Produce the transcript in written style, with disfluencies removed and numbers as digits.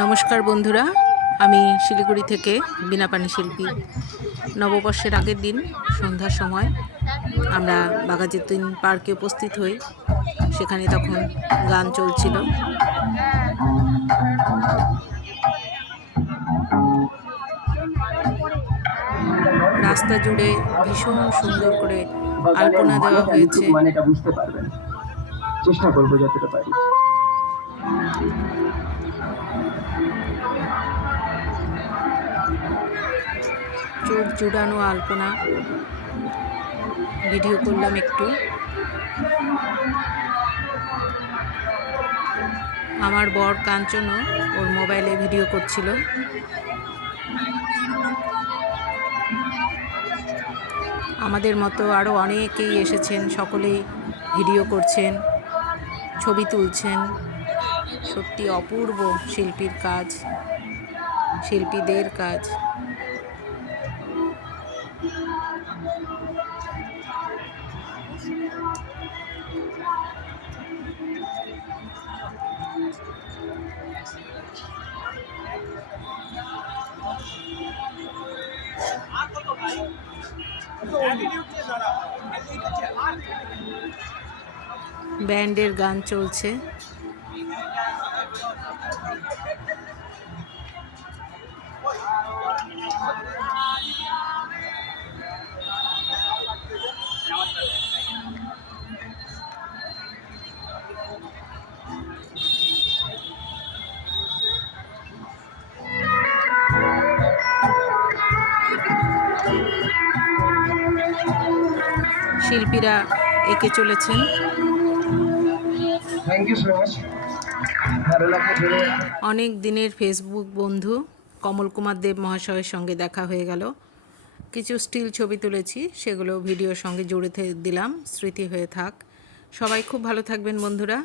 নমস্কার বন্ধুরা, আমি শিলিগুড়ি থেকে বীণাপাণি শিল্পী। নববর্ষের আগের দিন সন্ধ্যার সময় আমরা বাঘাযতীন পার্কে উপস্থিত হই। সেখানে তখন গান চলছিল। রাস্তা জুড়ে ভীষণ সুন্দর করে আলপনা দেওয়া হয়েছে। চেষ্টা করবো যতটা পারি। চোখ জুড়ানো আলপনা ভিডিও করলাম একটু। আমার বর কাঞ্চনও ওর মোবাইলে ভিডিও করছিল। আমাদের মতো আরও অনেকেই এসেছেন, সকলেই ভিডিও করছেন, ছবি তুলছেন। সত্যি অপূর্ব শিল্পীর কাজ, শিল্পীদের কাজ। ব্যান্ডের গান চলছে। শিল্পীরা এঁকে চলেছেন। অনেক দিনের ফেসবুক বন্ধু কমল কুমার দেব মহাশয়ের সঙ্গে দেখা হয়ে গেল। কিছু স্টিল ছবি তুলেছি, সেগুলো ভিডিওর সঙ্গে জুড়ে দিলাম, স্মৃতি হয়ে থাক। সবাই খুব ভালো থাকবেন বন্ধুরা।